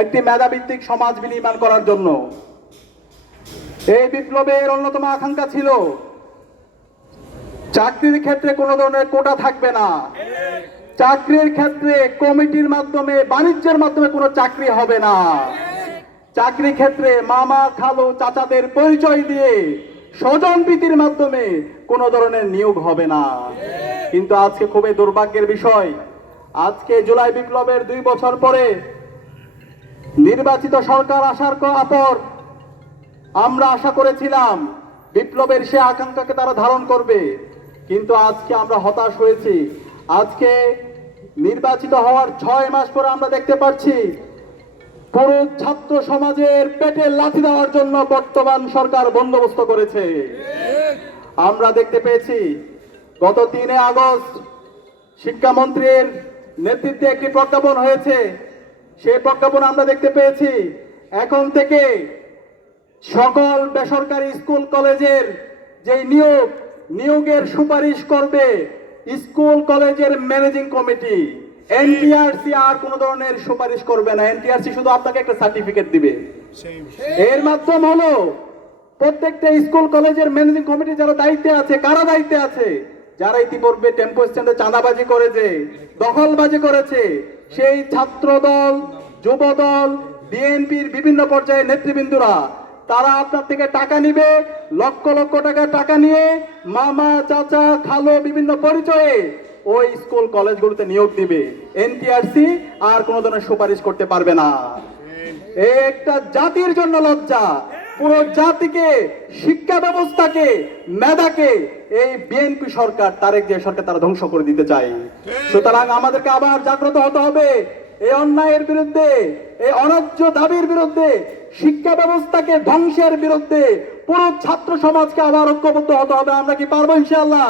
একটি মেধাভিত্তিক সমাজ বিনির্মাণ করার জন্য। এই বিপ্লবের অন্যতম আকাঙ্ক্ষা ছিল চাকরির ক্ষেত্রে কোনো ধরনের কোটা থাকবে না, চাকরির ক্ষেত্রে কমিটির মাধ্যমে বাণিজ্যের মাধ্যমে কোনো চাকরি হবে না, চাকরি ক্ষেত্রে মামা খালু চাচাদের পরিচয় দিয়ে স্বজন প্রীতির মাধ্যমে কোনো ধরনের নিয়োগ হবে না। কিন্তু আজকে খুবই দুর্ভাগ্যের বিষয়, আজকে জুলাই বিপ্লবের 2 বছর পরে নির্বাচিত সরকার আসার পর আমরা আশা করেছিলাম বিপ্লবের সে আকাঙ্ক্ষাকে তারা ধারণ করবে, কিন্তু আজকে আমরা হতাশ হয়েছি। আজকে নির্বাচিত হওয়ার 6 মাস পরে আমরা দেখতে পাচ্ছি পুরো ছাত্র সমাজের পেটে লাথি দেওয়ার জন্য বর্তমান সরকার বন্দোবস্ত করেছে। আমরা দেখতে পেয়েছি গত 3 আগস্ট শিক্ষামন্ত্রীর নেতৃত্বে একটি প্রজ্ঞাপন হয়েছে। সেই প্রজ্ঞাপন আমরা দেখতে পেয়েছি এখন থেকে সকল বেসরকারি স্কুল কলেজের যে নিয়োগের সুপারিশ করবে স্কুল কলেজের ম্যানেজিং কমিটি। এনটিআরসি আর কোন ধরনের সুপারিশ করবে না, এনটিআরসি শুধু আপনাকে একটা সার্টিফিকেট দিবে। এর মাধ্যম হলো প্রত্যেকটা স্কুল কলেজের ম্যানেজিং কমিটি যারা দায়িত্বে আছে, কারা দায়িত্বে আছে? যারা ইতিপূর্বে টেম্পো স্ট্যান্ডে চাঁদাবাজি করেছে, দখলবাজি করেছে, সেই ছাত্র দল, যুব দল, বিএনপির বিভিন্ন পর্যায়ের নেতৃবৃন্দরা তারা আপনার থেকে টাকা নিবে, লক্ষ লক্ষ টাকা নিয়ে মামা চাচা খালো বিভিন্ন পরিচয়ে ওই স্কুল কলেজগুলোতে নিয়োগ দিবে। এনটিআরসি আর কোন ধরনের সুপারিশ করতে পারবে না। একটা জাতির জন্য লজ্জা, পুরো জাতিকে, শিক্ষা ব্যবস্থাকে, মেধাকে এই বিএনপি সরকার, তারেক জিয়া সরকার তারা ধ্বংস করে দিতে চায়। সুতরাং আমাদেরকে আবার জাগ্রত হতে হবে এই অন্যায়ের বিরুদ্ধে, এই অন্যায্য দাবির বিরুদ্ধে, শিক্ষা ব্যবস্থাকে ধ্বংসের বিরুদ্ধে পুরো ছাত্র সমাজকে আবার ঐক্যবদ্ধ হতে হবে। আমরা কি পারবো ইনশাআল্লাহ?